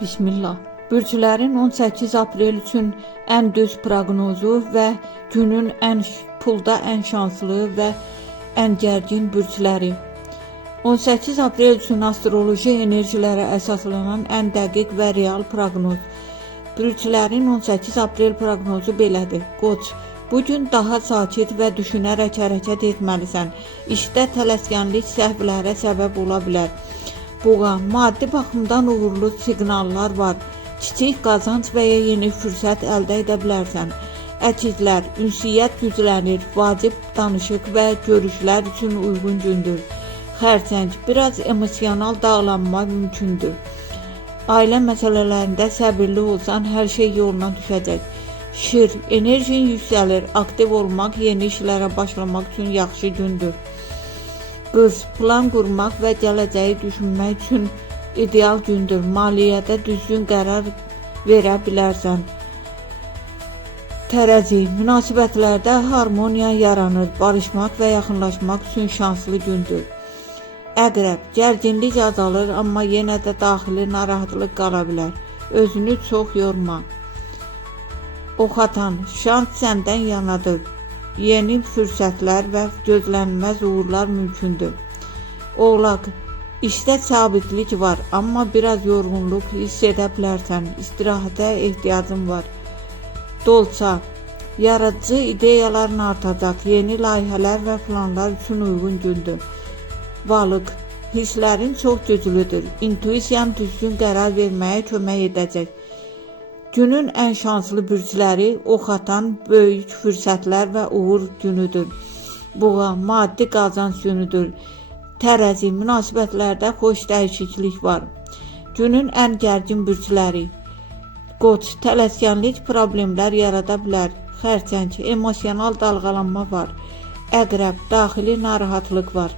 Bismillah. Bürclərin 18 aprel üçün ən düz proqnozu və günün pulda ən şanslı və ən gərgin bürcləri. 18 aprel üçün astroloji enerjilərə əsaslanan ən dəqiq və real proqnoz. Bürclərin 18 aprel proqnozu belədir. Qoç, bugün daha sakit və düşünərək hərəkət etməlisən. İşdə tələskənlik səhvlərə səbəb ola bilər. Boğa, maddi baxımdan uğurlu siqnallar var. Kiçik qazanc və ya yeni fürsət əldə edə bilərsən. Əkizlər, ünsiyyət güclənir, vacib danışıq və görüşlər üçün uyğun gündür. Xərçəng, biraz emosional dağlanma mümkündür. Ailə məsələlərində səbirli olsan, hər şey yoluna düşəcək. Şir, enerjin yüksəlir, aktiv olmaq, yeni işlərə başlamaq üçün yaxşı gündür. Qız, plan qurmaq və gələcəyi düşünmək üçün ideal gündür. Maliyyədə düzgün qərar verə bilərsən. Tərəzi, münasibətlərdə harmoniya yaranır. Barışmaq və yaxınlaşmaq üçün şanslı gündür. Əqrəb, gərginlik azalır, amma yenə də daxili narahatlıq qala bilər. Özünü çox yorma. Oxatan, şans səndən yanadır. Yeni fürsətlər və gözlənilməz uğurlar mümkündür. Oğlaq, işdə sabitlik var, amma biraz yorğunluq hiss edə bilərsən. İstirahətə ehtiyacın var. Dolça, yaradıcı ideyaların artacaq. Yeni layihələr və planlar üçün uyğun gündür. Balıq, hisslərin çox güclüdür. İntuisiyan düzgün qərar verməyə kömək edəcək. Günün ən şanslı bürcləri oxatan böyük fürsətlər və uğur günüdür. Boğa, maddi qazanc günüdür. Tərəzi, münasibətlərdə xoş dəyişiklik var. Günün ən gərgin bürcləri. Qoç, tələskənlik problemlər yarada bilər. Xərçəng, emosional dalğalanma var. Əqrəb, daxili narahatlıq var.